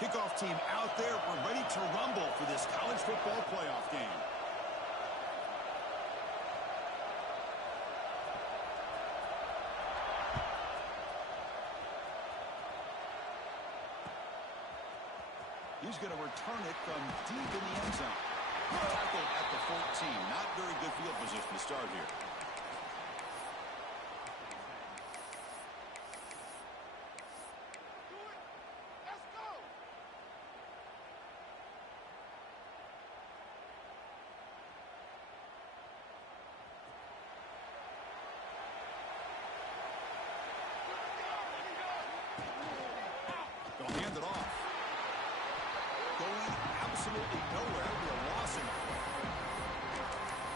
Kickoff team out there. We're ready to rumble for this college football playoff game. He's going to return it from deep in the end zone. Tackled at the 14. Not very good field position to start here. They'll hand it off. Going absolutely nowhere. It'll be a loss in it.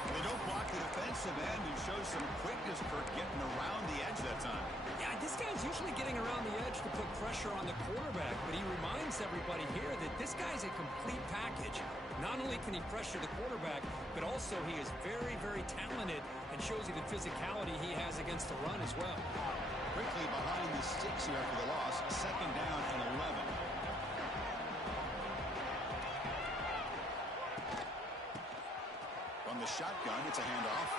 They don't block the defensive end and show some quickness for getting around the edge that time. Yeah, this guy's usually getting around the edge to put pressure on the quarterback, but he reminds everybody here that this guy's a complete package. Not only can he pressure the quarterback, but also he is very, very talented and shows you the physicality he has against the run as well. Quickly behind the sticks here after the loss. 2nd down and 11. From the shotgun, it's a handoff.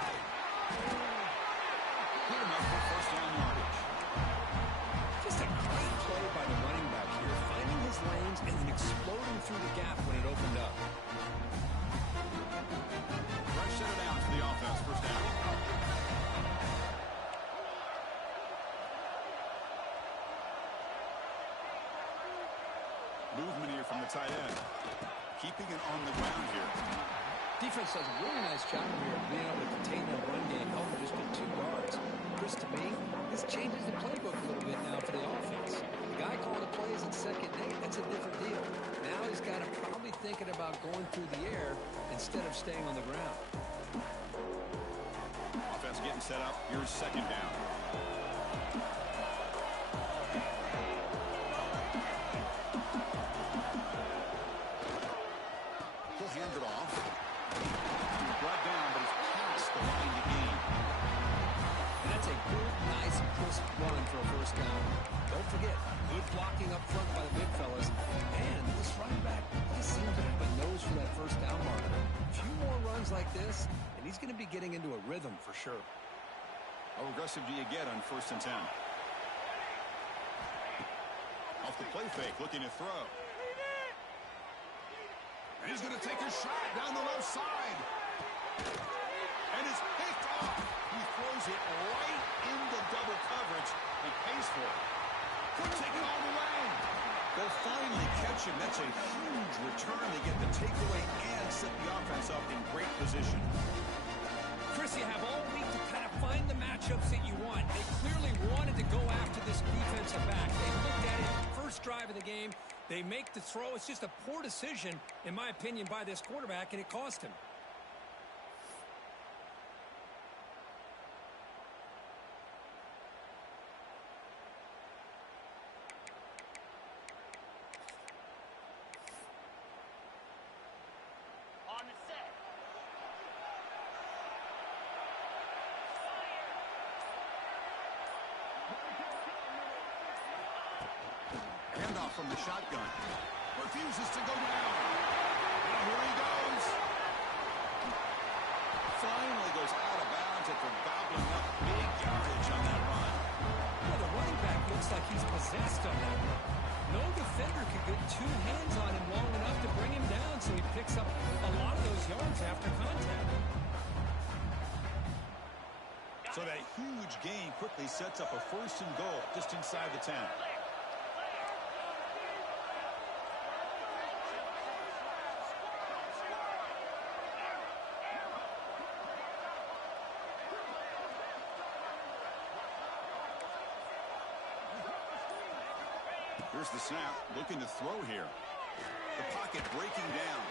Good enough for 1st down yardage. Just a great play by the running back here, finding his lanes and then exploding through the gap when it opened up. Fresh set of downs for the offense. 1st down. Movement here from the tight end. Keeping it on the ground here. Defense does a really nice job here of being able to contain that run game, help him just get 2 yards. Chris, to me, this changes the playbook a little bit now for the offense. The guy calling the plays at 2nd and 8, that's a different deal. Now he's got him probably thinking about going through the air instead of staying on the ground. Offense getting set up. Here's 2nd down. He'll hand it off. He's brought down, but he's past the line to gain. And that's a good, nice, crisp run for a 1st down. Don't forget, good blocking up front by the big fellas. And this running back just seems to have a nose for that 1st down marker. A few more runs like this, and he's going to be getting into a rhythm for sure. How aggressive do you get on 1st and 10? Off the play fake, looking to throw. And he's going to take a shot down the left side. And it's picked off. He throws it right into double coverage and pays for it. Could take it all the way. They'll finally catch him. That's a huge return. They get the takeaway and set the offense up in great position. Chris, you have all week to kind of find the matchups that you want. They clearly wanted to go after this defensive back. They looked at it, first drive of the game. They make the throw. It's just a poor decision, in my opinion, by this quarterback, and it cost him. On the set. Handoff from the shotgun. Refuses to go down. And here he goes. Finally goes out of bounds after gobbling up big yardage on that run. Well, the running back looks like he's possessed on that run. No defender could get 2 hands on him long enough to bring him down, so he picks up a lot of those yards after contact. So that huge gain quickly sets up a 1st and goal just inside the 10. Here's the snap, looking to throw here. The pocket breaking down.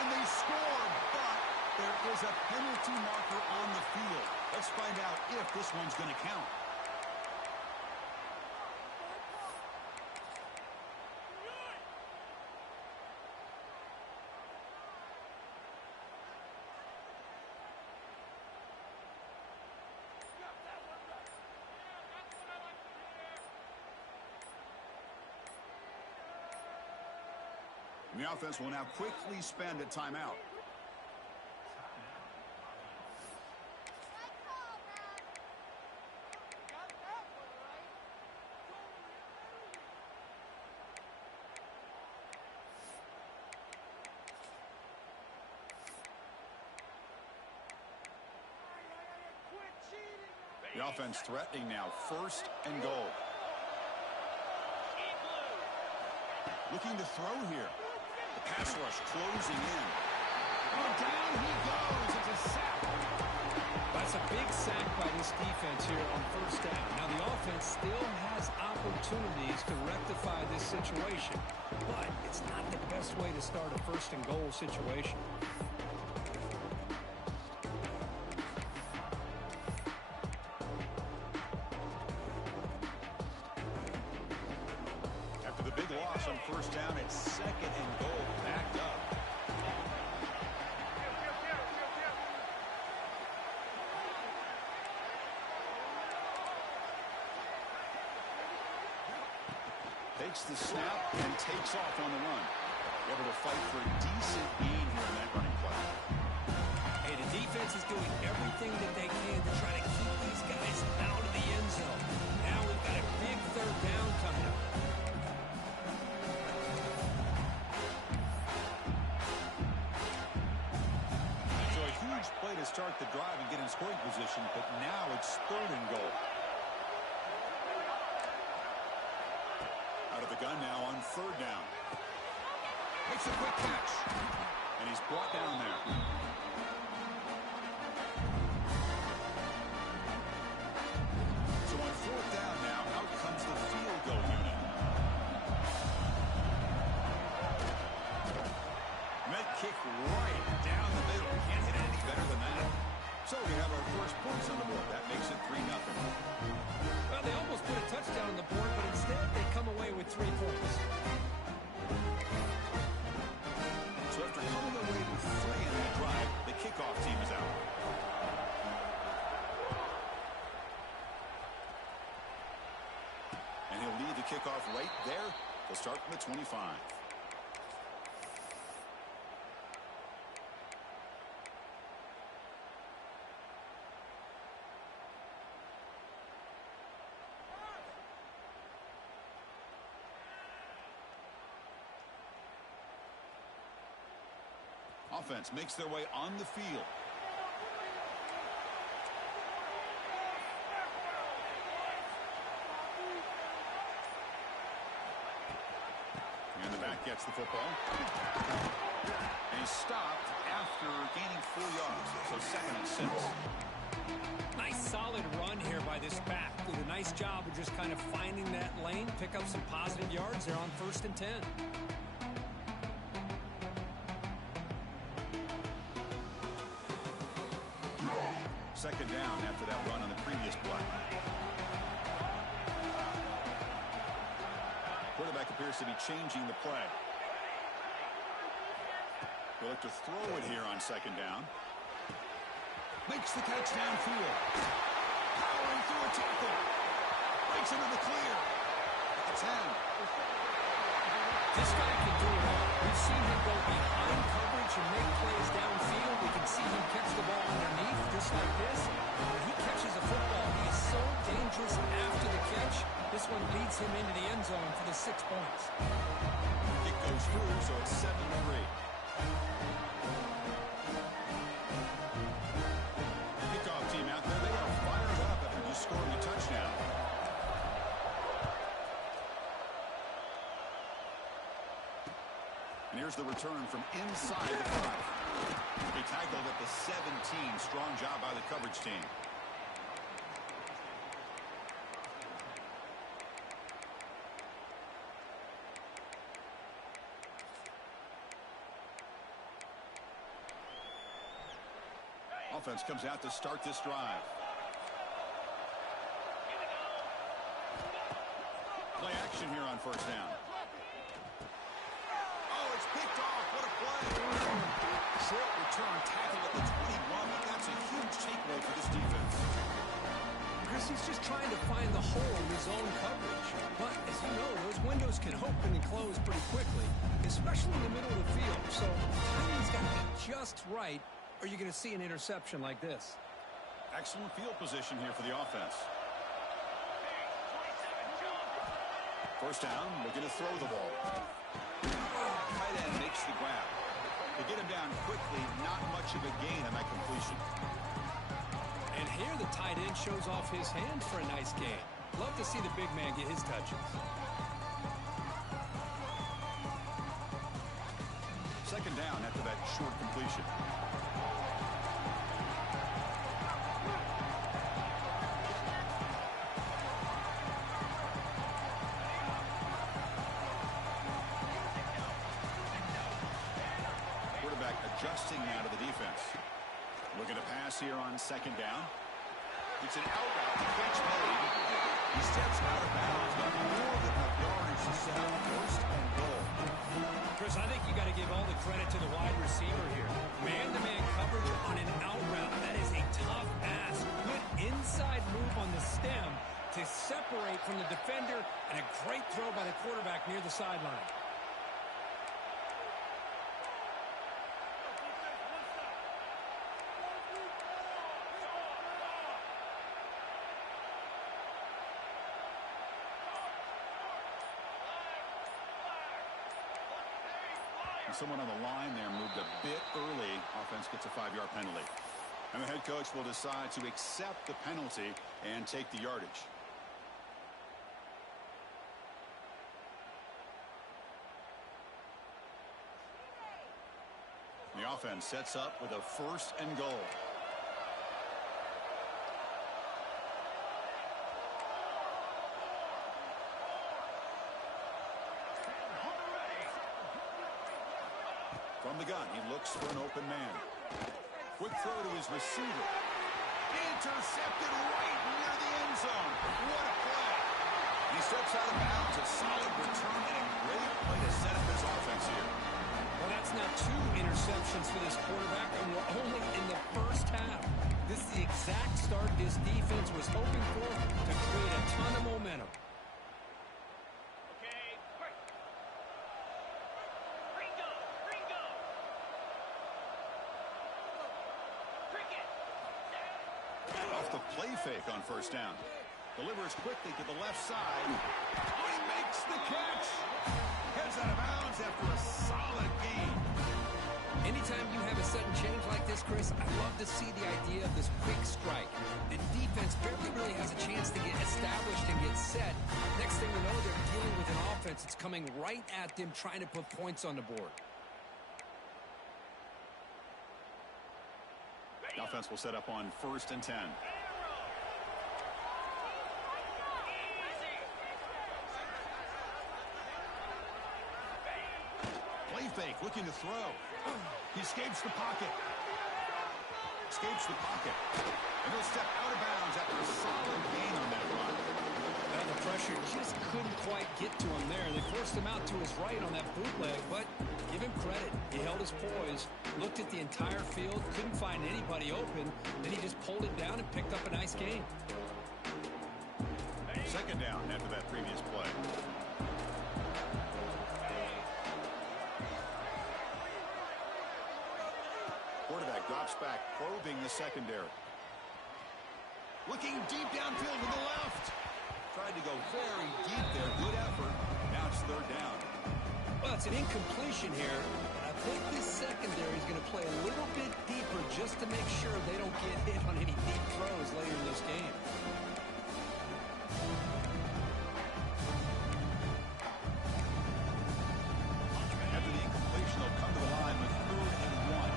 And they score, but there is a penalty marker on the field. Let's find out if this one's going to count. And the offense will now quickly spend a timeout. The offense threatening now, 1st and goal. Looking to throw here. The pass rush closing in. Oh, down he goes. It's a sack. That's a big sack by this defense here on 1st down. Now, the offense still has opportunities to rectify this situation, but it's not the best way to start a 1st and goal situation. After the big loss on 1st down, it's 2nd and goal, backed up. Takes the snap and takes off on the run. Able to fight for a decent gain here in that running play. Hey, the defense is doing everything that they can to try to keep these guys out of the end zone. Now we've got a big 3rd down coming up. So a huge play to start the drive and get in scoring position, but now it's 3rd and goal. Out of the gun now on 3rd down. Makes a quick catch. And he's brought down there. So on 4th down now, out comes the field goal unit. Med kick right down the middle. Can't hit any better than that. So we have our first points on the board. That makes it 3-0. Well, they almost put a touchdown on the board, but instead they come away with 3 points. So after coming away with 3 in that drive, the kickoff team is out. And he'll lead the kickoff right there. They'll start from the 25. Offense makes their way on the field. And the back gets the football. And he's stopped after gaining 4 yards. So 2nd and 6. Nice solid run here by this back. Did a nice job of just kind of finding that lane, pick up some positive yards. They're on 1st and 10. 2nd down after that run on the previous play. Quarterback appears to be changing the play. We'll look to throw it here on 2nd down. Makes the catch downfield. Powering through a tackle. Breaks into the clear. At the 10. This guy can do it all. We've seen him go behind coverage and make plays downfield. We can see him catch the ball underneath just like this. When he catches a football, he is so dangerous after the catch. This one leads him into the end zone for the 6 points. Kick goes through, so it's 7-3. Kickoff team out there. They are fired up after just scoring a touchdown. And here's the return from inside the 5. He tackled at the 17. Strong job by the coverage team. Offense comes out to start this drive. Play action here on 1st down. Oh, it's picked off. What a play. Short return tackle at the 21, but that's a huge takeaway for this defense. Chris, he's just trying to find the hole in his own coverage. But as you know, those windows can open and close pretty quickly, especially in the middle of the field. So timing's got to be just right, or you're going to see an interception like this. Excellent field position here for the offense. First down, looking to throw the ball. Tight end makes the grab. To get him down quickly, not much of a gain on that completion. And here the tight end shows off his hands for a nice gain. Love to see the big man get his touches. Second down after that short completion. Quarterback adjusting now to the defense. Looking to pass here on second down. It's an out route to catch made. He steps out of bounds, but more than enough yardage to set up first and goal. Chris, I think you got to give all the credit to the wide receiver here. Man-to-man coverage on an out route. That is a tough ask. Good inside move on the stem to separate from the defender, and a great throw by the quarterback near the sideline. Someone on the line there moved a bit early. Offense gets a 5-yard penalty. And the head coach will decide to accept the penalty and take the yardage. The offense sets up with a first and goal. From the gun, he looks for an open man. Quick throw to his receiver. Intercepted right near the end zone. What a play. He steps out of bounds. A solid return and a great play to set up his offense here. Well, that's now 2 interceptions for this quarterback, and we're only in the first half. This is the exact start this defense was hoping for to create a ton of momentum. Off the play fake on first down. Delivers quickly to the left side. Oh, he makes the catch. Heads out of bounds after a solid gain. Anytime you have a sudden change like this, Chris, I love to see the idea of this quick strike. The defense barely really has a chance to get established and get set. Next thing you know, they're dealing with an offense that's coming right at them, trying to put points on the board. The offense will set up on first and 10. Play fake, looking to throw. He escapes the pocket. And he'll step out of bounds after a solid gain on that run. Well, the pressure just couldn't quite get to him there. They forced him out to his right on that bootleg, but give him credit. He held his poise, looked at the entire field, couldn't find anybody open, then he just pulled it down and picked up a nice gain. Second down after that previous play. Quarterback drops back, probing the secondary. Looking deep downfield to the left. Tried to go very deep there. Good effort. Now it's third down. Well, it's an incompletion here. I think this secondary is going to play a little bit deeper just to make sure they don't get hit on any deep throws later in this game. After the incompletion, they'll come to the line with 3rd and 1.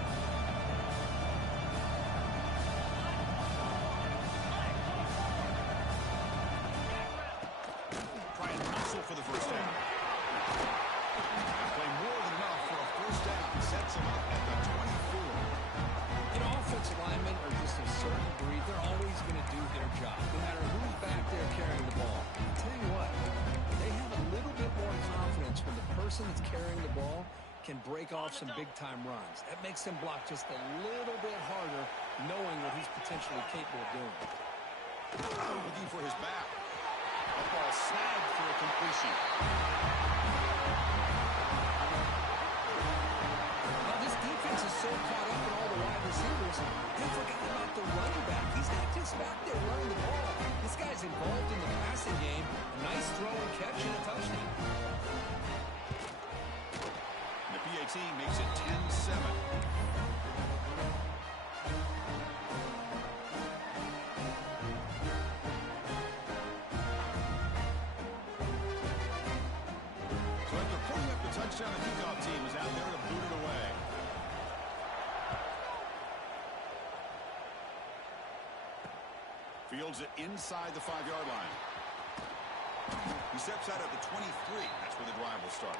Try and hustle for the first down. Play more than enough for a first down. Sets them up at the 24. You know, offensive linemen are just a certain breed. They're always going to do their job, no matter who's back there carrying the ball. I'll tell you what, they have a little bit more confidence when the person that's carrying the ball can break off some big-time runs. That makes them block just a little bit harder, knowing what he's potentially capable of doing. Looking for his back. A ball snagged for a completion. Well, this defense is so caught up in all the wide receivers, they forgot about the running back. He's not just back there running the ball. This guy's involved in the passing game. A nice throw and catch and a touchdown. The PAT makes it 10-7. So after putting up the touchdown, the kickoff team is out there to boot it away. Fields it inside the 5-yard line. He steps out at the 23. That's where the drive will start.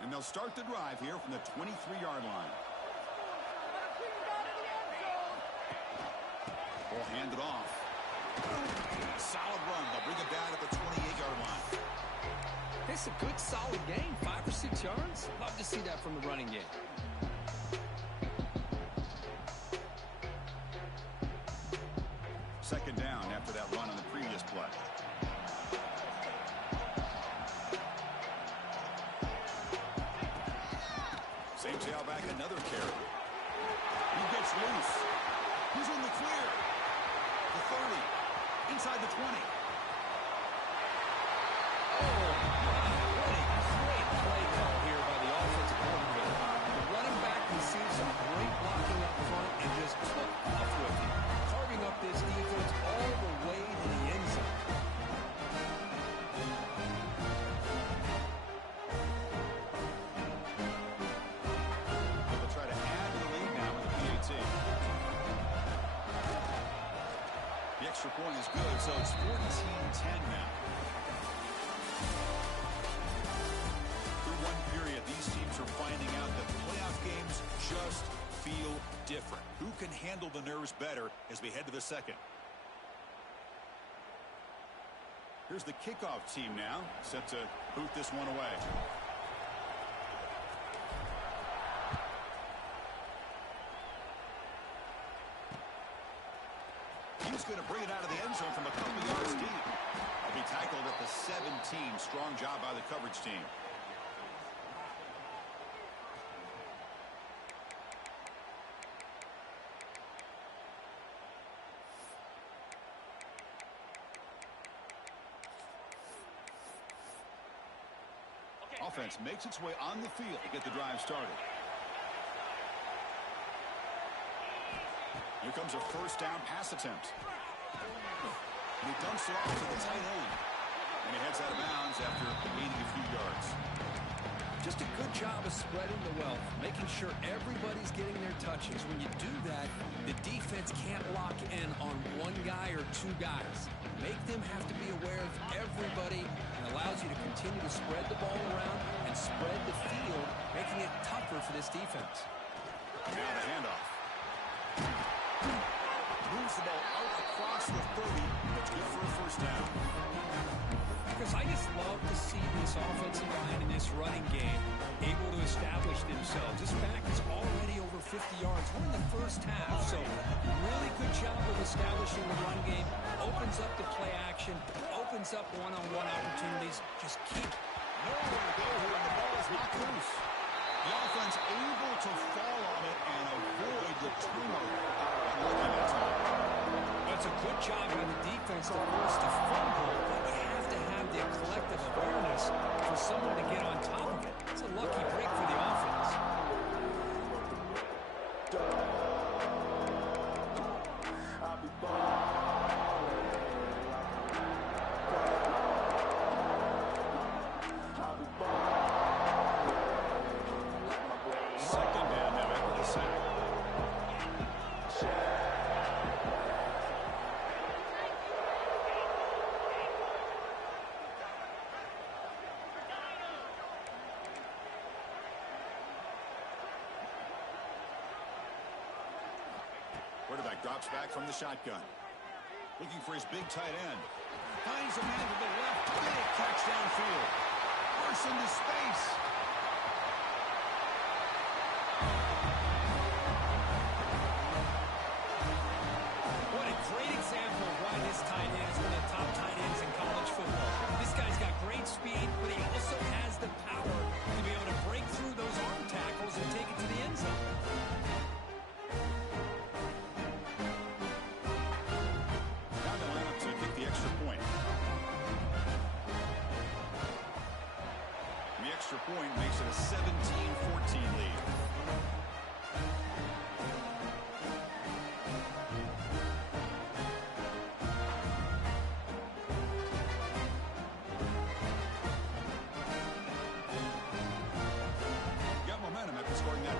And they'll start the drive here from the 23-yard line. Ball handed off. Solid run. They'll bring it down at the 28-yard line. It's a good, solid game. 5 or 6 yards. Love to see that from the running game. Second down after that run on the previous play. Same tailback, another carry. He gets loose. He's in the clear. The 30. Inside the 20. Oh, my. What a great play call here by the offensive coordinator. The running back received some great blocking up front and just took off with it, carving up this defense all the way to the end zone. They'll try to add to the lead now with the PAT. The extra point is good, so it's 14-10 now. Through one period, these teams are finding out that playoff games just feel different. Who can handle the nerves better as we head to the second? Here's the kickoff team now, set to boot this one away. He's going to bring it out of the end zone from a couple yards deep. He'll be tackled at the 17. Strong job by the coverage team. Offense makes its way on the field to get the drive started. Here comes a first down pass attempt. And he dumps it off to the tight end. And he heads out of bounds after gaining a few yards. Just a good job of spreading the wealth, making sure everybody's getting their touches. When you do that, the defense can't lock in on one guy or two guys. Make them have to be aware of everybody and allows you to continue to spread the ball around and spread the field, making it tougher for this defense. Now the handoff. Moves the ball out across the 30. That's good for a first down. Because I just love to see this offensive line in this running game able to establish themselves. This back is already over 50 yards. We're in the first half, so really good job of establishing the run game. Opens up the play action, opens up one-on-one opportunities. Just keep nowhere to go here, and the ball is knocked loose. The offense able to fall on it and avoid the turnover. Unlucky that time. That's a good job by the defense to force the fumble, but you have to have the collective awareness for someone to get on top of it. It's a lucky break for the offense. Second down now after the sack. Quarterback drops back from the shotgun. Looking for his big tight end. Finds a man to the left. Big catch downfield. Bursts into space.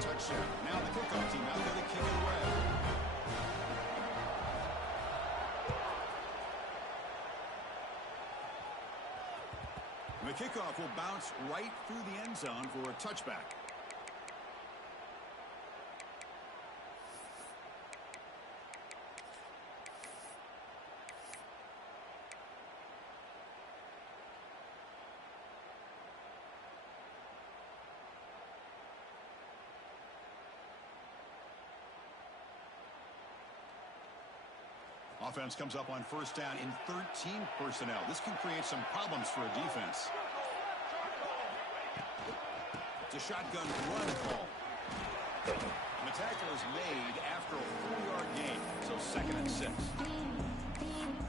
touchdown. Now the kickoff team out there to kick it away. The kickoff will bounce right through the end zone for a touchback. Offense comes up on first down in 13 personnel. This can create some problems for a defense. It's a shotgun run call. The tackle is made after a 4-yard gain, so 2nd and 6.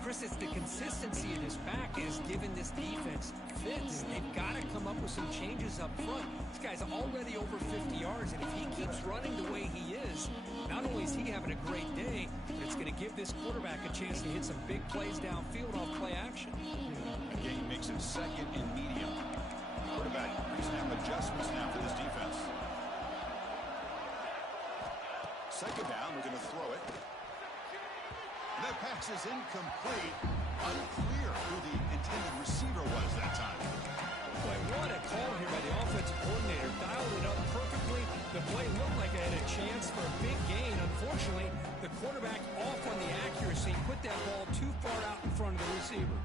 Chris, it's the consistency of this back is giving this defense fits. They've got to come up with some changes up front. This guy's already over 50 yards, and if he keeps running the way he is, not only is he having a great day, but it's going to give this quarterback a chance to hit some big plays downfield off play action. Again, he makes it 2nd and medium. Quarterback makes some adjustments now for this defense. 2nd down, we're going to throw it. And that pass is incomplete. Unclear who the intended receiver was that time. Boy, what a call here by the offensive coordinator. Dialed it up perfectly. The play looked like it had a chance for a big gain. Unfortunately, the quarterback off on the accuracy, put that ball too far out in front of the receiver.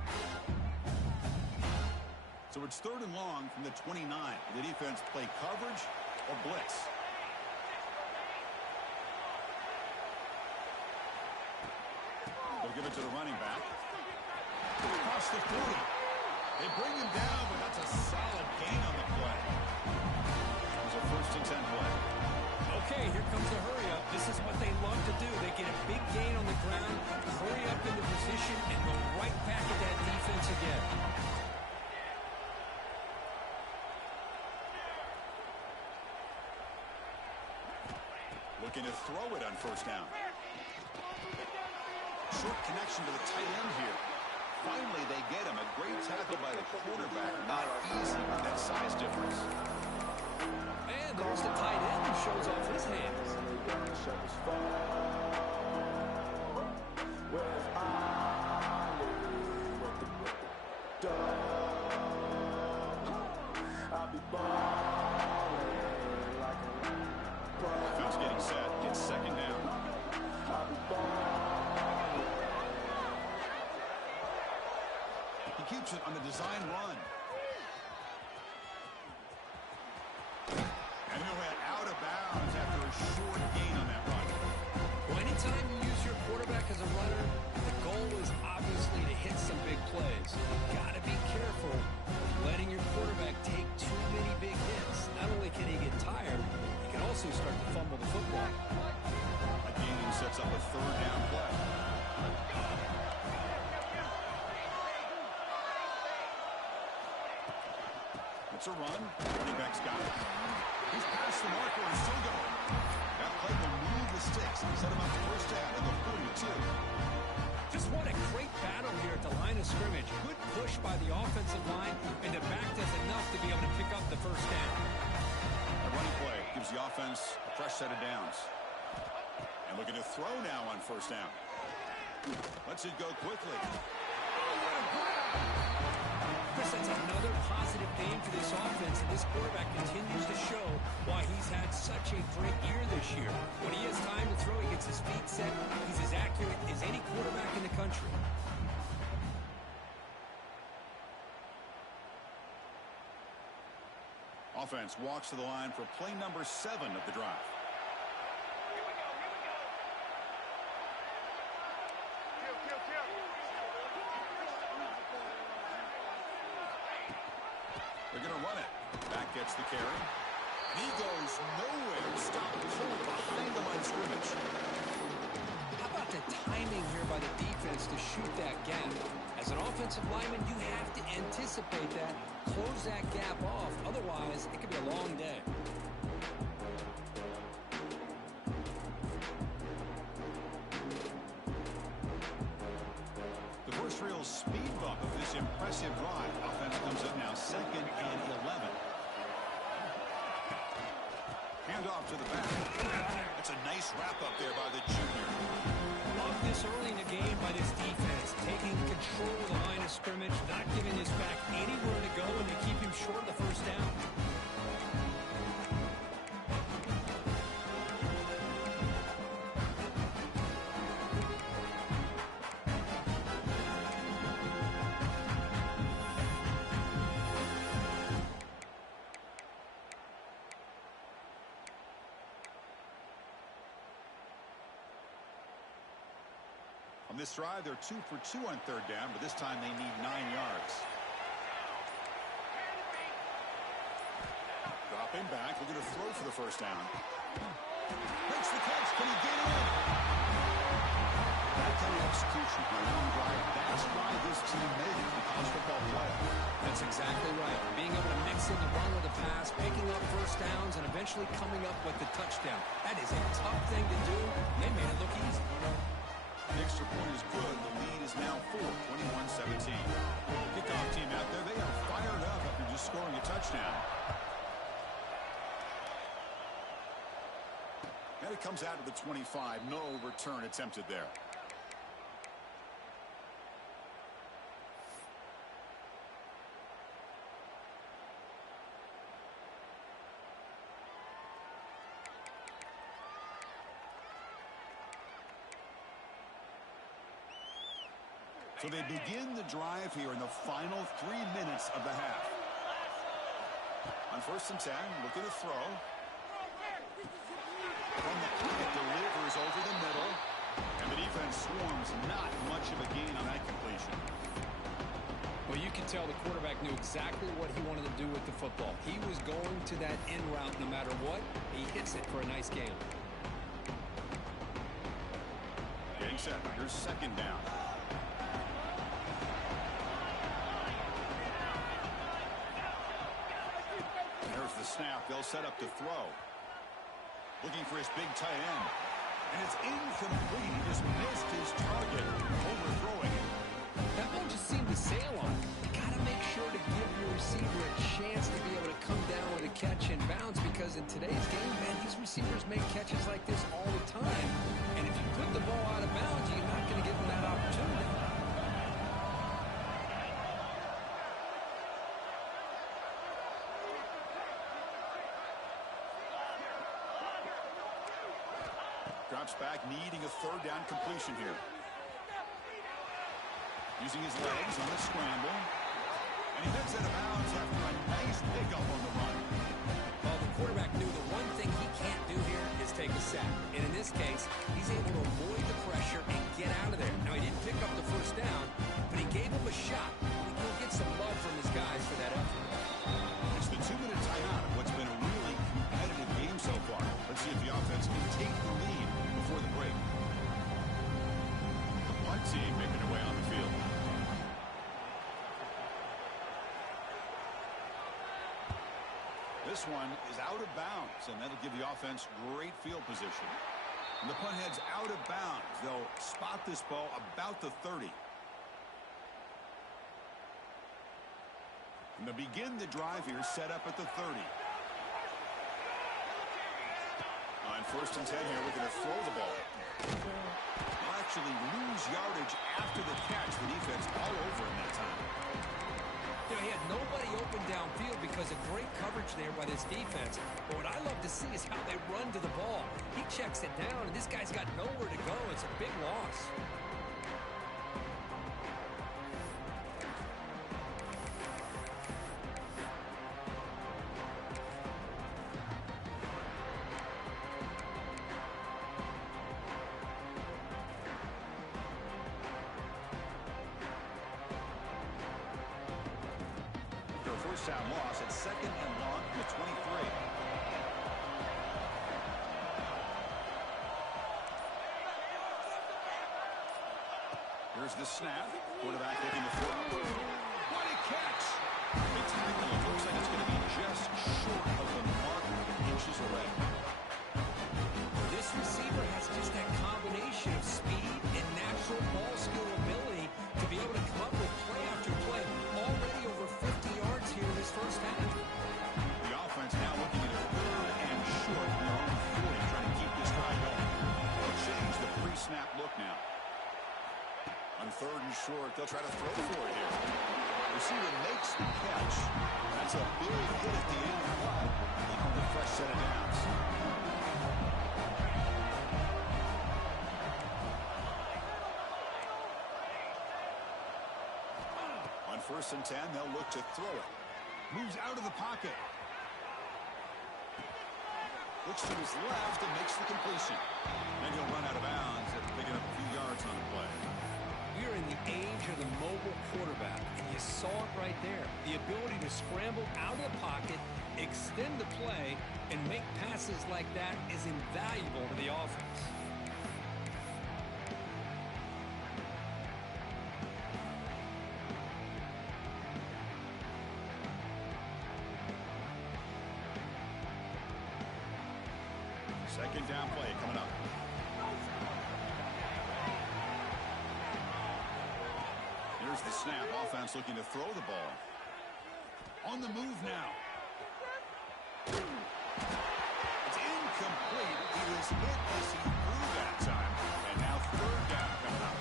So it's 3rd and long from the 29. The defense play coverage or blitz. They'll give it to the running back. Across the 40. They bring him down, but that's a solid gain on the play. It was a 1st and 10 play. Okay, here comes a hurry up. This is what they love to do. They get a big gain on the ground, hurry up in the position, and go right back at that defense again. Looking to throw it on 1st down. Short connection to the tight end here. Finally, they get him. A great tackle by the quarterback. Not easy with that size difference. And there's the tight end who shows off his hands. Offense getting set. Gets 2nd down. He keeps it on the design run. And he'll head out of bounds after a short gain on that run. Well, anytime you use your quarterback as a runner, the goal is obviously to hit some big plays. You've got to be careful of letting your quarterback take too many big hits. Not only can he get tired, he can also start to fumble the football. A gain sets up a 3rd down play. It's a run. Running back's got it. He's past the marker and still going. That play will move the sticks and set him up 1st down at the 42. Just what a great battle here at the line of scrimmage. Good push by the offensive line, and the back does enough to be able to pick up the 1st down. A running play gives the offense a fresh set of downs. And looking to throw now on 1st down. Lets it go quickly. Oh, what a grab! Chris, that's another positive game for this offense, and this quarterback continues to show why he's had such a great year this year. When he has time to throw, he gets his feet set. He's as accurate as any quarterback in the country. Offense walks to the line for play number 7 of the drive. They're going to run it. Back gets the carry. He goes nowhere. Stopped cold behind the line of scrimmage. How about the timing here by the defense to shoot that gap? As an offensive lineman, you have to anticipate that, close that gap off. Otherwise, it could be a long day. The first real speed bump of this impressive drive. Offense comes up now 2nd and 11. Hand off to the back. That's a nice wrap-up there by the junior. Love this early in the game by this defense, taking control of the line of scrimmage, not giving this back anywhere to go, and they keep him short of the first down. On this drive, they're 2 for 2 on third down, but this time they need 9 yards. Dropping back, looking to throw for the first down. Makes the catch. Can he get in? That kind of execution on a long drive, that's why this team made it to the college football playoff. That's exactly right. Being able to mix in the run with the pass, picking up first downs, and eventually coming up with the touchdown. That is a tough thing to do. They made it look easy. The extra point is good. The lead is now 4, 21-17. Kickoff team out there, they are fired up after just scoring a touchdown. And it comes out to the 25. No return attempted there. So they begin the drive here in the final 3 minutes of the half. On 1st and 10, looking to throw. From the pocket, delivers over the middle. And the defense swarms. Not much of a gain on that completion. Well, you can tell the quarterback knew exactly what he wanted to do with the football. He was going to that end route no matter what. He hits it for a nice gain. Getting set. Here's second down. There's the snap. They'll set up to throw. Looking for his big tight end. And it's incomplete. He just missed his target, overthrowing it. That one just seemed to sail on. You got to make sure to give your receiver a chance to be able to come down with a catch and bounce, because in today's game, man, these receivers make catches like this all the time. And if you put the ball out of bounds, you're not going to give them that opportunity. Drops back, needing a third down completion here. Using his legs on the scramble. And he heads out of bounds after a nice pickup on the run. Well, the quarterback knew the one thing he can't do here is take a sack. And in this case, he's able to avoid the pressure and get out of there. Now, he didn't pick up the first down, but he gave him a shot. He'll get some love from his guys for that effort. It's the 2-minute timeout of what's been a really competitive game so far. Let's see if the offense can take the lead before the break. The punt team making their way on the field. This one is out of bounds, and that'll give the offense great field position. And the punt heads out of bounds. They'll spot this ball about the 30. And they'll begin the drive here, set up at the 30. On 1st and 10 here, we're going to throw the ball. They'll actually lose yardage after the catch. The defense all over in that time. You know, he had nobody open downfield because of great coverage there by this defense. But what I love to see is how they run to the ball. He checks it down, and this guy's got nowhere to go. It's a big loss. First down loss at 2nd and long from the 23. Here's the snap. Quarterback looking to throw. What a catch! The tackle, it looks like it's going to be just short of the mark, inches away. This receiver has just that combination of speed and natural ball skill ability to be able to come up with play after play. Already over 50 yards here in this first half. The offense now looking at a 3rd and short. They'll try to throw for it here. Receiver makes the catch. That's a big hit at the end, but they'll have a fresh set of downs. On 1st and 10, they'll look to throw it. Moves out of the pocket. Looks to his left and makes the completion. Then he'll run out of bounds after picking up a few yards on the play. We are in the age of the mobile quarterback, and you saw it right there. The ability to scramble out of the pocket, extend the play, and make passes like that is invaluable to the offense. Second down play coming up. Here's the snap. Offense looking to throw the ball. On the move now. It's incomplete. He was hit as he threw that time. And now 3rd down coming up.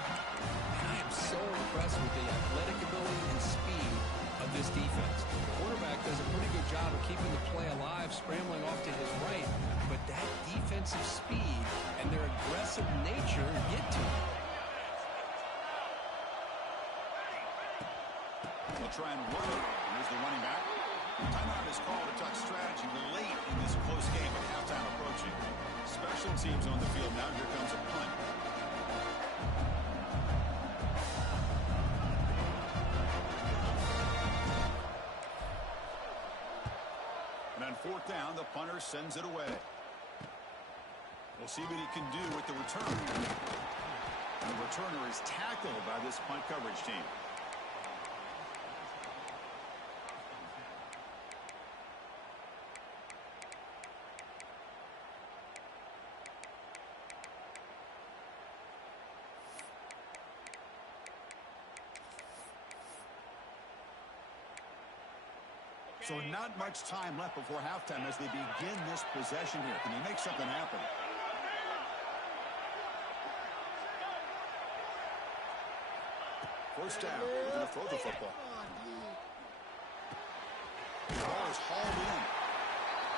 And I am so impressed with the athletic ability and speed of this defense. The quarterback does a pretty good job of keeping the play alive, scrambling off to his right. But that defensive speed and their aggressive nature get to him. They'll try and run it. Here's the running back. Timeout is called to talk strategy late in this close game with halftime approaching. Special teams on the field. Now here comes a punt. And on 4th down, the punter sends it away. We'll see what he can do with the return. And the returner is tackled by this punt coverage team. So not much time left before halftime as they begin this possession here. Can he make something happen? First down. We're going to throw the football. The ball is hauled in.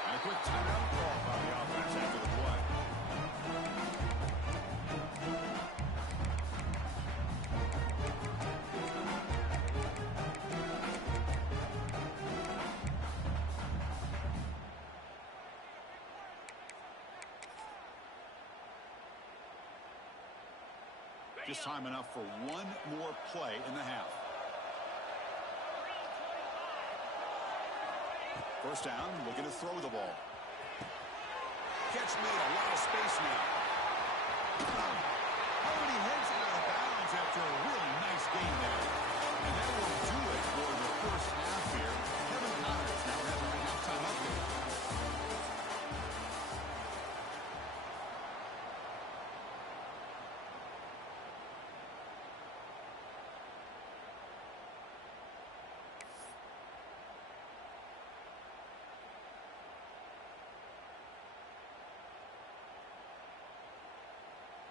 And a quick timeout call by the offense after the play. Just time enough for one more play in the half. First down, looking to throw the ball. Catch made, a lot of space now. Already heads out of bounds after a really nice game there. And that will do it for the first half here. Kevin Connors now having a halftime update.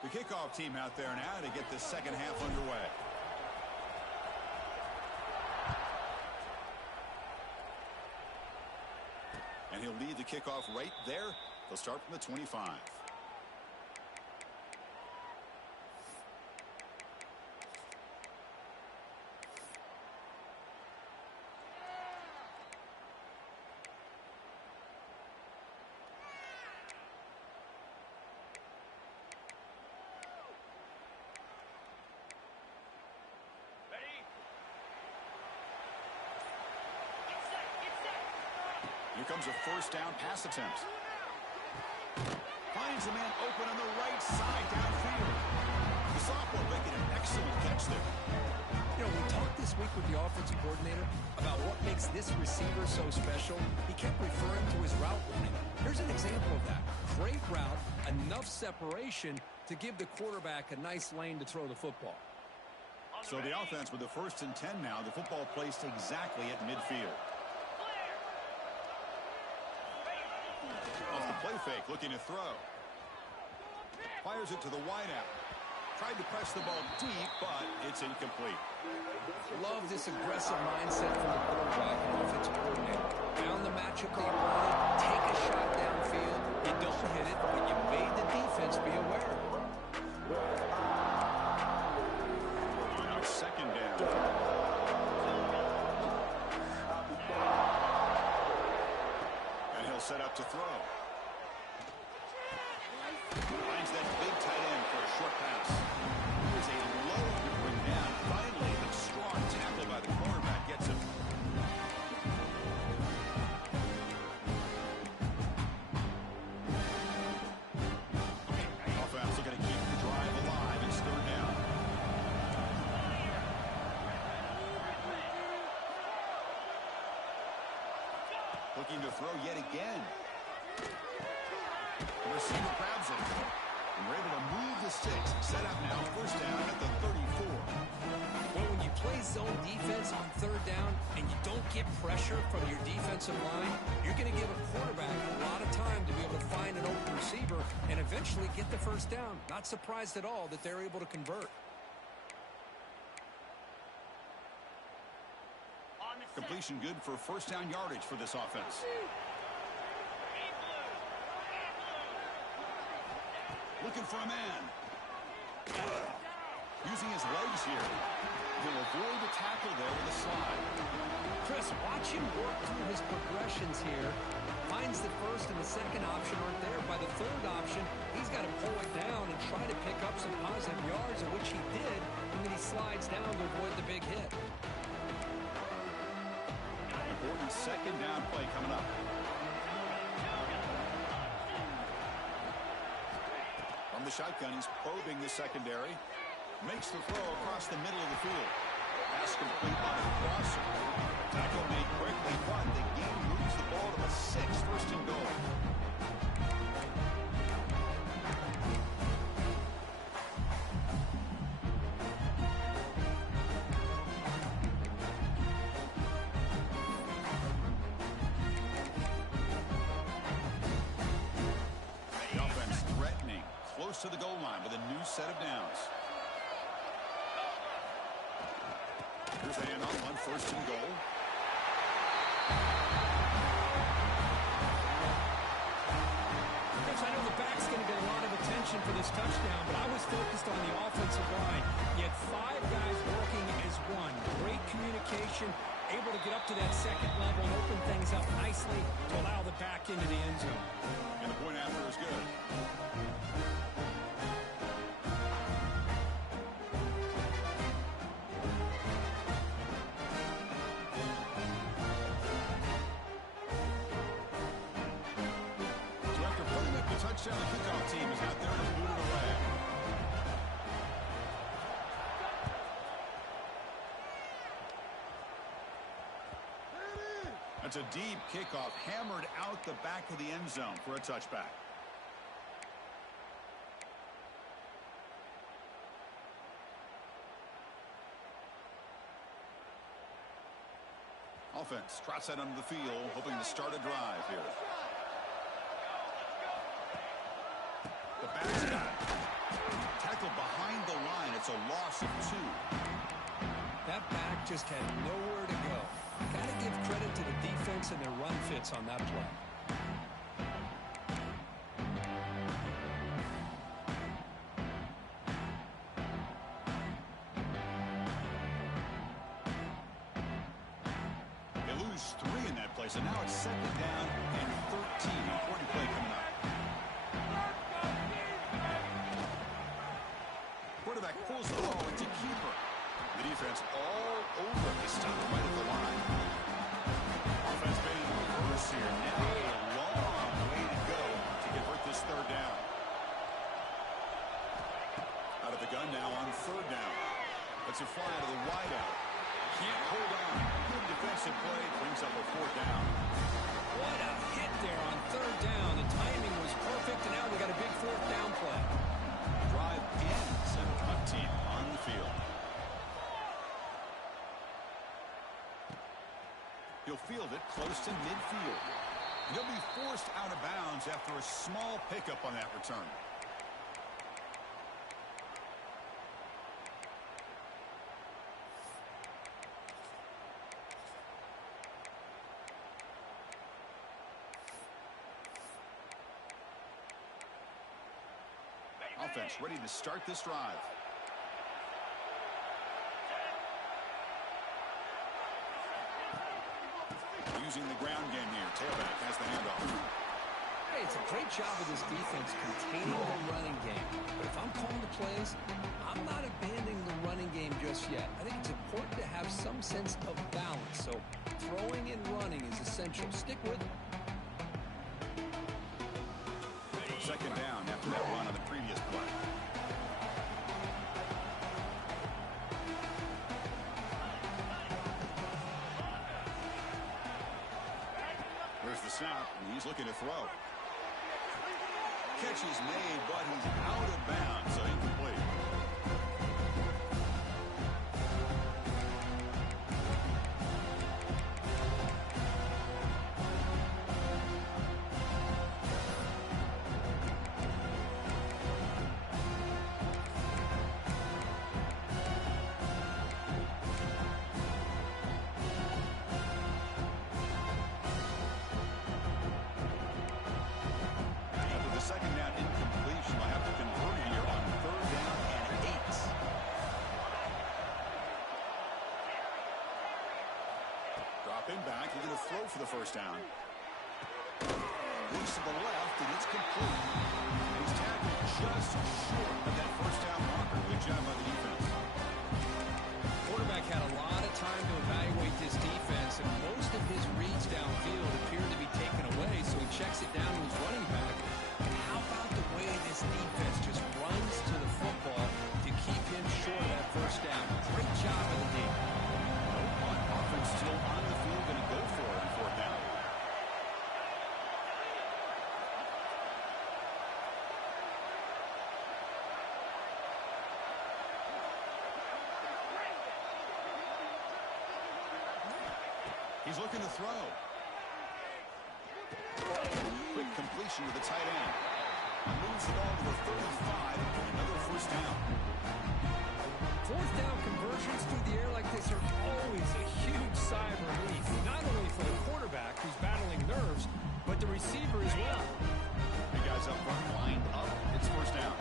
The kickoff team out there now to get the second half underway. And he'll lead the kickoff right there. They'll start from the 25. Here comes a first down pass attempt. Finds a man open on the right side downfield. The sophomore making an excellent catch there. You know, we talked this week with the offensive coordinator about what makes this receiver so special. He kept referring to his route running. Here's an example of that. Great route, enough separation to give the quarterback a nice lane to throw the football. So the offense with the 1st and 10 now. The football placed exactly at midfield. Off the play fake, looking to throw. Fires it to the wideout. Tried to press the ball deep, but it's incomplete. Love this aggressive mindset from the quarterback and offensive coordinator. Found the matchup they wanted, take a shot downfield. You don't hit it, but you made the defense be aware. Now it's second down. And he'll set up to throw. Finds that big tight end for a short pass. Here's a low to bring down. Finally, the strong tackle by the cornerback gets him. Offense looking to keep the drive alive. It's third down. Looking to throw yet again. The receiver grabs it. And we're able to move the sticks. Set up now, first down at the 34. Well, when you play zone defense on third down and you don't get pressure from your defensive line, you're going to give a quarterback a lot of time to be able to find an open receiver and eventually get the first down. Not surprised at all that they're able to convert. Completion good for first down yardage for this offense. Looking for a man. Using his legs here. He'll avoid the tackle there with a slide. Chris, watch him work through his progressions here. Finds the first and the second option aren't there. By the third option, he's got to pull it down and try to pick up some positive yards, of which he did, and then he slides down to avoid the big hit. Important second down play coming up. From the shotgun, he's probing the secondary. Makes the throw across the middle of the field. Pass complete by the crosser. Tackle made quickly, but the game moves the ball to a 6th first and goal. The offense threatening, close to the goal line with a new set of downs. Here's the handoff on first and goal. Chris, I know the back's going to get a lot of attention for this touchdown, but I was focused on the offensive line. You had 5 guys working as one. Great communication, able to get up to that second level and open things up nicely to allow the back into the end zone. And the point after is good. Touchdown, the kickoff team is out there to boot it away. That's a deep kickoff, hammered out the back of the end zone for a touchback. Offense trots that under the field, hoping to start a drive here. The back's got it. Tackle behind the line. It's a loss of 2. That back just had nowhere to go. Got to give credit to the defense and their run fits on that play. They lose 3 in that play, so now it's second down and 13. Important play coming up. Quarterback pulls the ball into keeper. The defense all over this time, right at the line. Offense made it in reverse here. Now a long way to go to convert this third down. Out of the gun now on third down. Lets it fly to the wideout. Can't hold on. Good defensive play. Brings up a 4th down. What a hit there on third down. The timing was perfect, and now we got a big 4th down play. Drive ends and punt team on the field. He'll field it close to midfield. He'll be forced out of bounds after a small pickup on that return. offense ready to start this drive. Using the ground game here. Tailback has the handoff. Hey, it's a great job of this defense containing the running game. But if I'm calling the plays, I'm not abandoning the running game just yet. I think it's important to have some sense of balance. So throwing and running is essential. Stick with it. Second down after that run on the previous play. There's the snap, and he's looking to throw. Catch is made, but he's out of bounds, so incomplete. Second down incompletion. I have to convert here on third down and 8. Dropping back. He's going to throw for the first down. Loose to the left, and it's complete. He's tackled just short of that first down marker. Good job by the defense. Quarterback had a lot of time to evaluate this defense, and most of his reads downfield appeared to be taken away, so he checks it down to his running back. How about the way this defense just runs to the football to keep him short of that first down? Great job of the team. Offense still on the field, going to go for it on fourth down. He's looking to throw. Quick completion to the tight end. Moves the ball to the 35 and another first down. Fourth down conversions through the air like this are always a huge sigh of relief, not only for the quarterback who's battling nerves, but the receiver as well. The guys up front lined up. It's first down.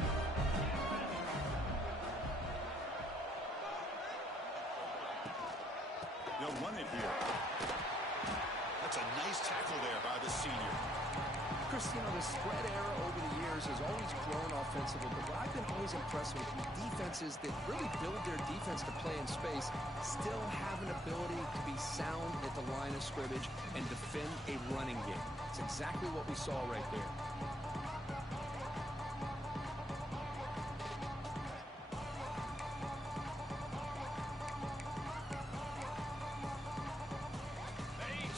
They'll run it here. That's a nice tackle there by the senior. Chris, you know, the spread era over the years has always grown offensively, but what I've been always impressed with defenses that really build their defense to play in space still have an ability to be sound at the line of scrimmage and defend a running game. It's exactly what we saw right there.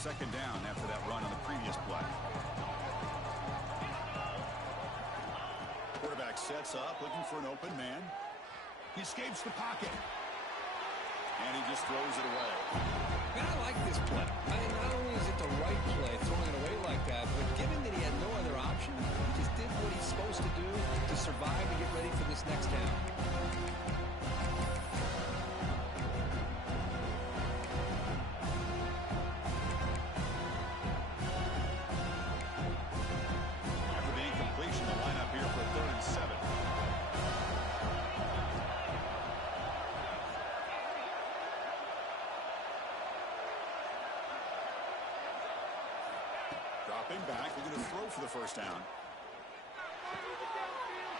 Second down after that run on the previous play. Quarterback sets up, looking for an open man. He escapes the pocket. And he just throws it away. Man, I like this play. I mean, not only is it the right play, throwing it away like that, but given that he had no other option, he just did what he's supposed to do to survive and get ready for this next down. Dropping back, they're going to throw for the first down.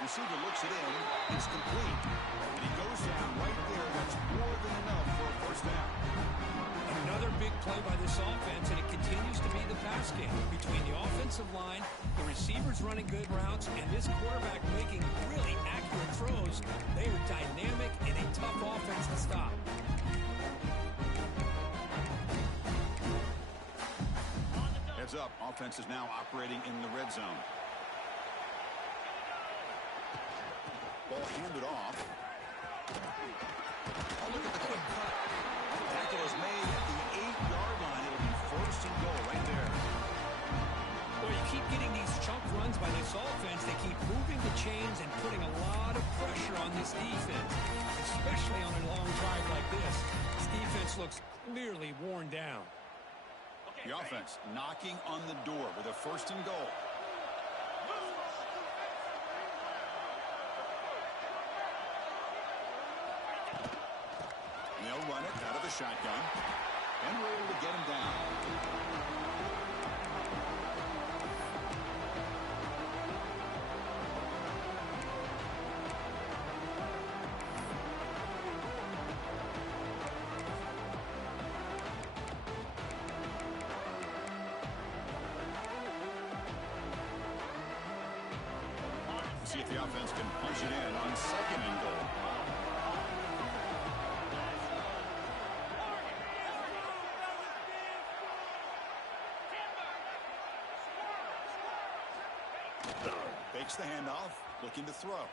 Receiver looks it in. It's complete. And he goes down right there. That's more than enough for a first down. Another big play by this offense, and it continues to be the pass game. Between the offensive line, the receivers running good routes, and this quarterback making really accurate throws, they are dynamic and a tough offense to stop. Heads up, offense is now operating in the red zone. Ball handed off. Oh, look at the quick cut. Tackle is made at the 8-yard line. It'll be first and goal right there. Well, you keep getting these chunk runs by this offense. They keep moving the chains and putting a lot of pressure on this defense, especially on a long drive like this. This defense looks clearly worn down. The offense knocking on the door with a first and goal. They'll run it out of the shotgun. And we're able to get him down. See if the offense can punch it in on 2nd and goal. Fakes the handoff, looking to throw.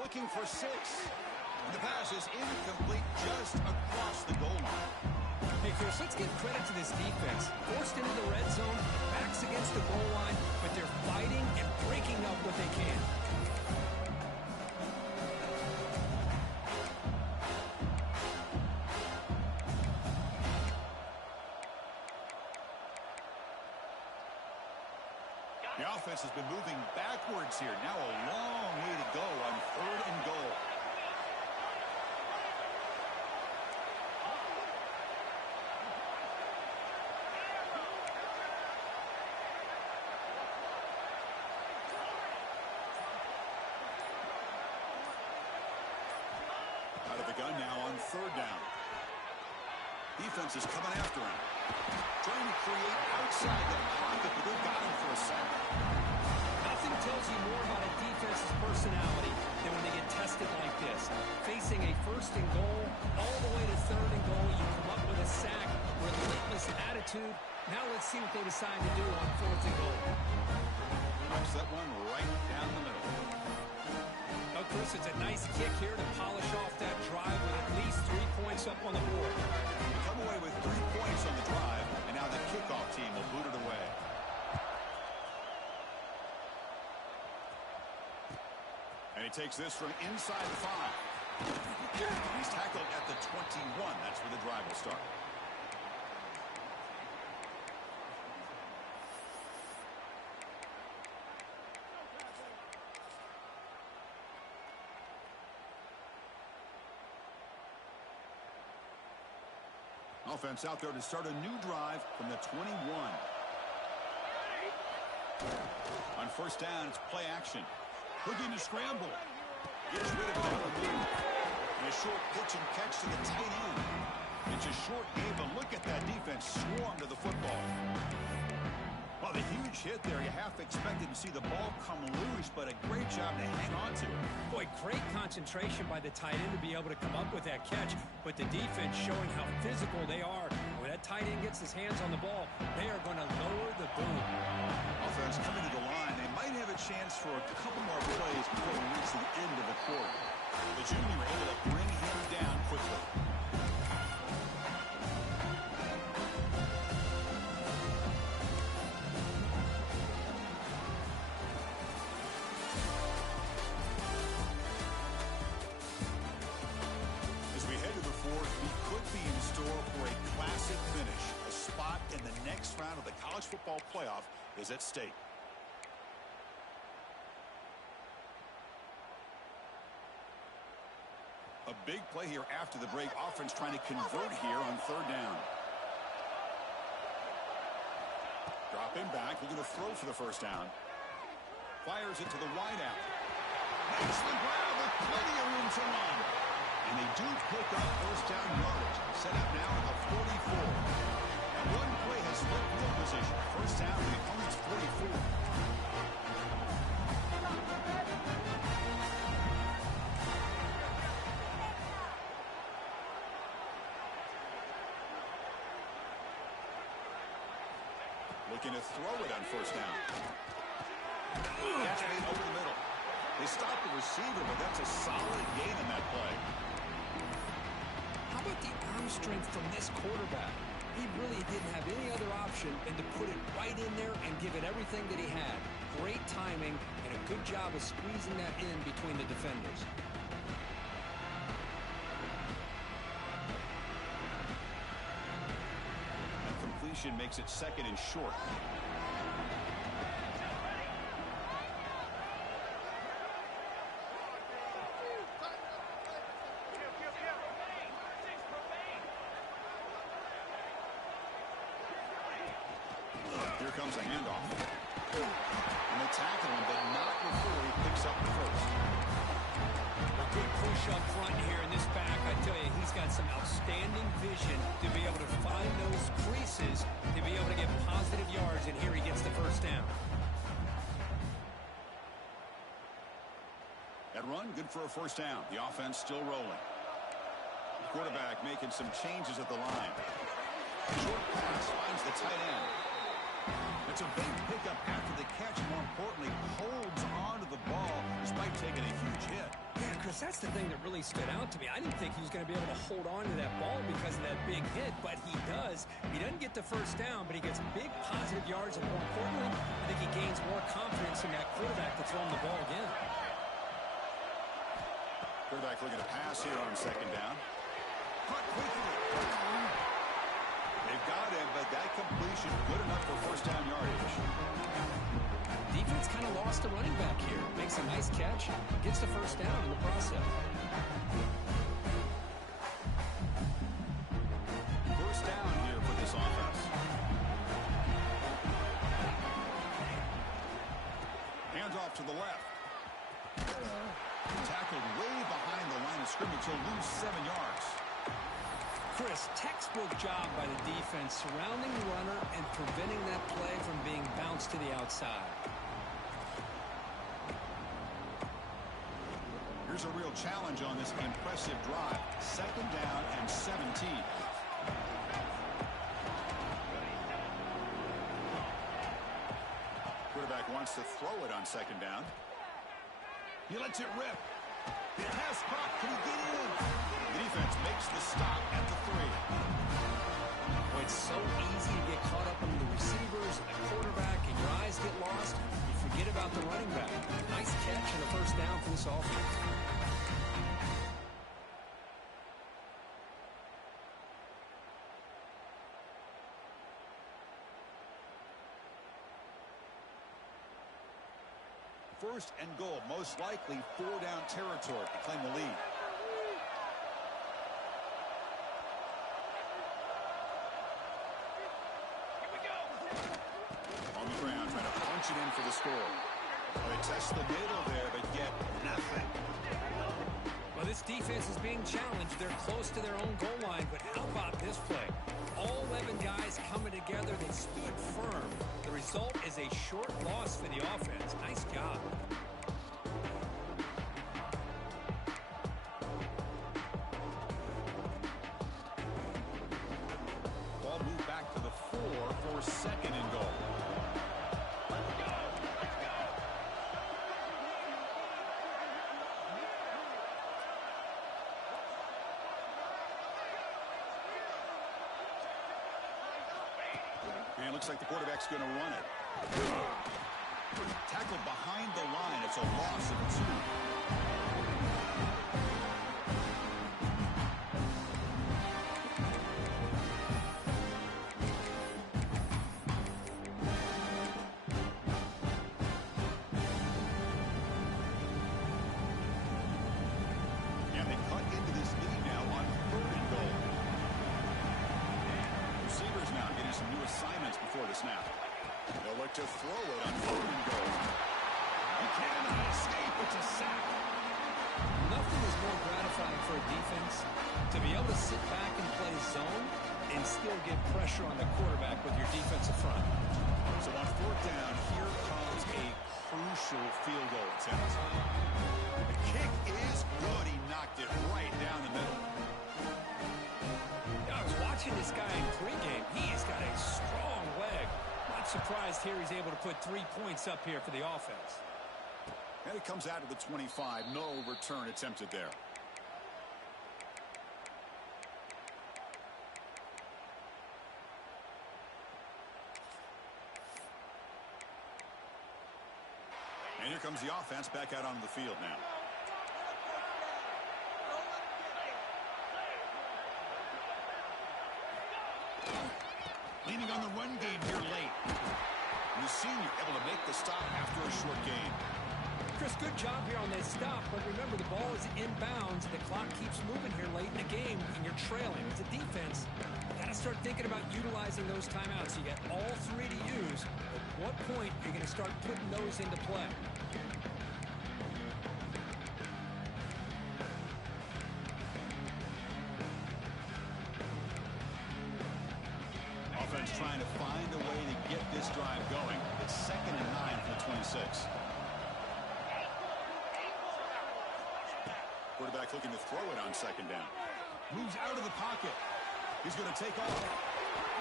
Looking for 6. And the pass is incomplete just across the goal line. Hey, Chris, let's give credit to this defense. Forced into the red zone, backs against the goal line, but they're fighting and breaking up what they can. The offense has been moving backwards here. Now a long way to go on 3rd and goal. Out of the gun now on 3rd down. Defense is coming after him. Trying to create outside the pocket, but they've got him for a sack. Nothing tells you more about a defense's personality than when they get tested like this. Facing a 1st and goal, all the way to 3rd and goal, you come up with a sack, relentless attitude. Now let's see what they decide to do on 4th and goal. Knocks that one right down the middle. Oh, Chris, it's a nice kick here to polish off that drive with at least 3 points up on the board. They come away with 3 points on the drive, and now the kickoff team will boot it away. And he takes this from inside the 5. He's tackled at the 21. That's where the drive will start. Offense out there to start a new drive from the 21. On 1st down, it's play action. Looking to scramble. Gets rid of it on the move. And a short pitch and catch to the tight end. It's a short game, but look at that defense swarm to the football. Well, the huge hit there, you half expected to see the ball come loose, but a great job to hang on to it. Boy, great concentration by the tight end to be able to come up with that catch, but the defense showing how physical they are. When that tight end gets his hands on the ball, they are going to lower the boom. Offense coming to the line. They might have a chance for a couple more plays before we reach the end of the quarter. The junior able to bring him down quickly. As we head to the 4th, we could be in store for a classic finish. A spot in the next round of the college football playoff is at stake. A big play here after the break. Offense trying to convert here on 3rd down. Dropping back, looking to throw for the 1st down. Fires it to the wideout. Makes the grab with plenty of room to run. And they do pick up 1st down yardage. Set up now at the 44. And one play has flipped field position. 1st down to the opponent's 44. Looking to throw it on 1st down. Catch made over the middle. They stopped the receiver, but that's a solid gain in that play. How about the arm strength from this quarterback? He really didn't have any other option than to put it right in there and give it everything that he had. Great timing and a good job of squeezing that in between the defenders. Makes it 2nd and short. comes a handoff. And they tackle him, but not before he picks up the first. A good push up front here in this back. I tell you, he's got some outstanding vision to be able to find those creases, to be able to get positive yards, and here he gets the first down. That run, good for a first down. The offense still rolling. The quarterback making some changes at the line. Short pass finds the tight end. It's a big pickup after the catch. More importantly, holds on to the ball despite taking a huge hit. Yeah, Chris, that's the thing that really stood out to me. I didn't think he was going to be able to hold on to that ball because of that big hit, but he does. He doesn't get the first down, but he gets big positive yards, and more importantly, I think he gains more confidence in that quarterback to throw him the ball again. Quarterback looking to pass here on second down. Caught quickly. They've got him, but that completion good enough for first down yardage. Defense kind of lost the running back here. Makes a nice catch, gets the first down in the process. First down here for this offense. Hands off to the left. Tackled way behind the line of scrimmage. He'll lose 7 yards. Chris, textbook job by the defense surrounding the runner and preventing that play from being bounced to the outside. Here's a real challenge on this impressive drive. Second down and 17. Quarterback wants to throw it on second down. He lets it rip. It has pop. Can he get in? The defense makes the stop at the 3. Boy, it's so easy to get caught up under the receivers and the quarterback, and your eyes get lost. You forget about the running back. Nice catch and a first down for this offense. First and goal, most likely 4-down territory to claim the lead. On the ground, trying to punch it in for the score. Well, they test the middle there, but get nothing. Well, this defense is being challenged. They're close to their own goal line, but how about this play? All 11 guys coming together. They stood firm. The result is a short loss for the offense. Nice job. Ball moved back to the 4 for second and goal. And it looks like the quarterback's going to run it. Tackled behind the line. It's a loss of 2. And they cut into this lead now on 3rd and goal. Receivers now getting some new assignments before the snap. They'll look to throw it on 3rd and goal. He cannot escape. It's a sack. Nothing is more gratifying for a defense to be able to sit back and play zone and still get pressure on the quarterback with your defensive front. So on 4th down, here comes a crucial field goal attempt. The kick is good. He knocked it right down the middle. I was watching this guy in pregame. He's got a strong leg. Not surprised here he's able to put 3 points up here for the offense. And it comes out of the 25. No return attempted there. And here comes the offense back out onto the field now. Leaning on the run game here late. And the senior able to make the stop after a short gain. Chris, good job here on that stop, but remember the ball is inbounds. The clock keeps moving here late in the game, and you're trailing. As a defense, you got to start thinking about utilizing those timeouts. You get all three to use. At what point are you going to start putting those into play? Offense trying to find a way to get this drive going. It's 2nd and 9 for the 26. Quarterback looking to throw it on 2nd down. Moves out of the pocket. He's going to take off.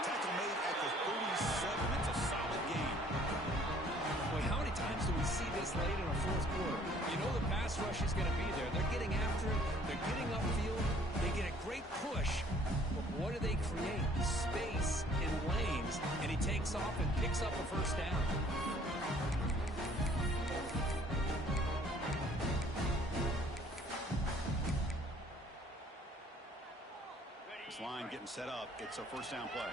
Tackle made at the 37. It's a solid game. Boy, how many times do we see this late in a fourth quarter? You know the pass rush is going to be there. They're getting after it. They're getting upfield. They get a great push. But what do they create? Space in lanes. And he takes off and picks up a first down. This line getting set up. It's a first down play.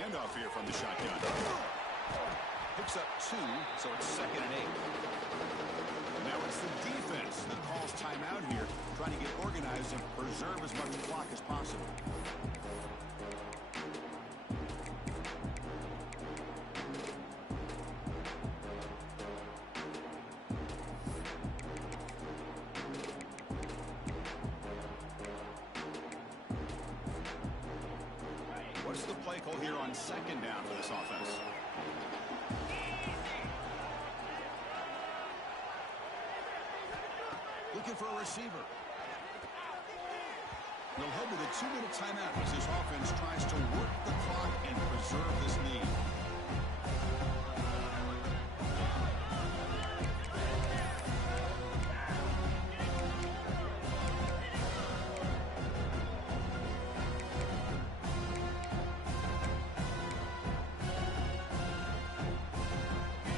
Handoff here from the shotgun. Picks up 2, so it's 2nd and 8. Now it's the defense that calls timeout here, trying to get organized and preserve as much clock as possible. What's the play call here on 2nd down for this offense? Looking for a receiver. They'll head to the 2-minute timeout as this offense tries to work the clock and preserve this lead.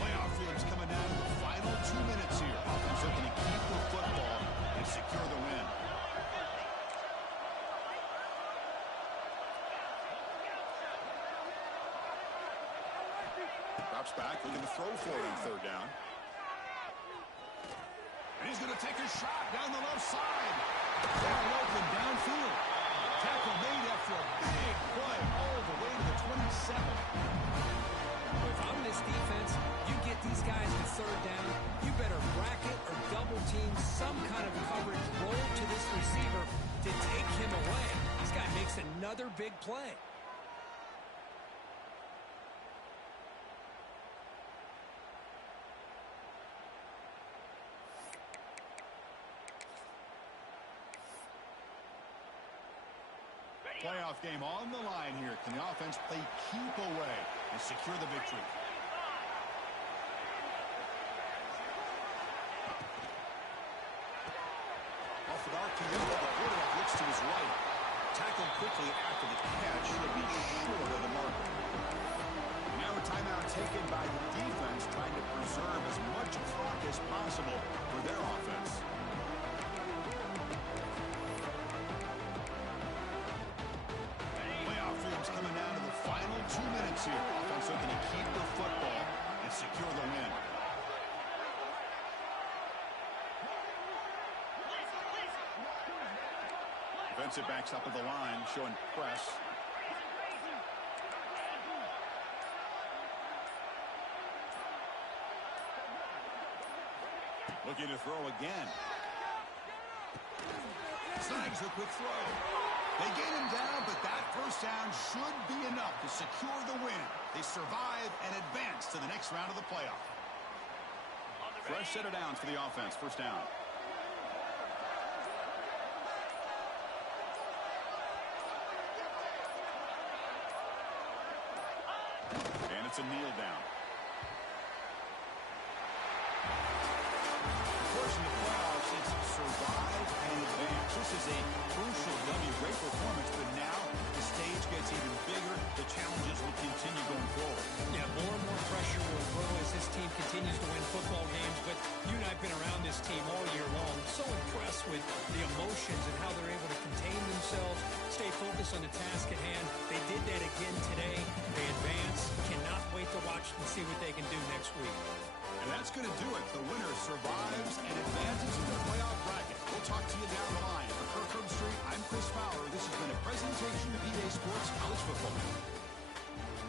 Playoff fields coming down to the final 2 minutes here. Offense looking to keep the football and secure the win. Drops back, looking to throw for it on 3rd down. And he's going to take a shot down the left side. Wide open downfield. Tackle made after a big play all the way to the 27. If I'm this defense, you get these guys to 3rd down, you better bracket or double team some kind of coverage roll to this receiver to take him away. This guy makes another big play. Playoff game on the line here. Can the offense play keep away and secure the victory? Off an RPO, the quarterback looks to his right. Tackled quickly after the catch. Should be short of the marker. Now a timeout taken by the defense, trying to preserve as much clock as possible for their offense. Coming down to the final 2 minutes here. Offense looking to keep the football and secure the win. Defensive backs up at the line, showing press. Looking to throw again. Snags a quick throw. They get him down, but that first down should be enough to secure the win. They survive and advance to the next round of the playoff. Fresh set of downs for the offense. First down. And it's a kneel down. Of course, in the playoffs, it's survive and advance. This is a crucial W. Great performance, but now the stage gets even bigger. The challenges will continue going forward. Yeah, more and more pressure will grow as this team continues to win football games, but you and I I've been around this team all year long. So impressed with the emotions and how they're able to contain themselves, stay focused on the task at hand. They did that again today. They advance. Cannot wait to watch and see what they can do next week. And that's going to do it. The winner survives and advances to the playoff bracket. We'll talk to you down the line. For Kirk Herbstreit, I'm Chris Fowler. This has been a presentation of EA Sports College Football.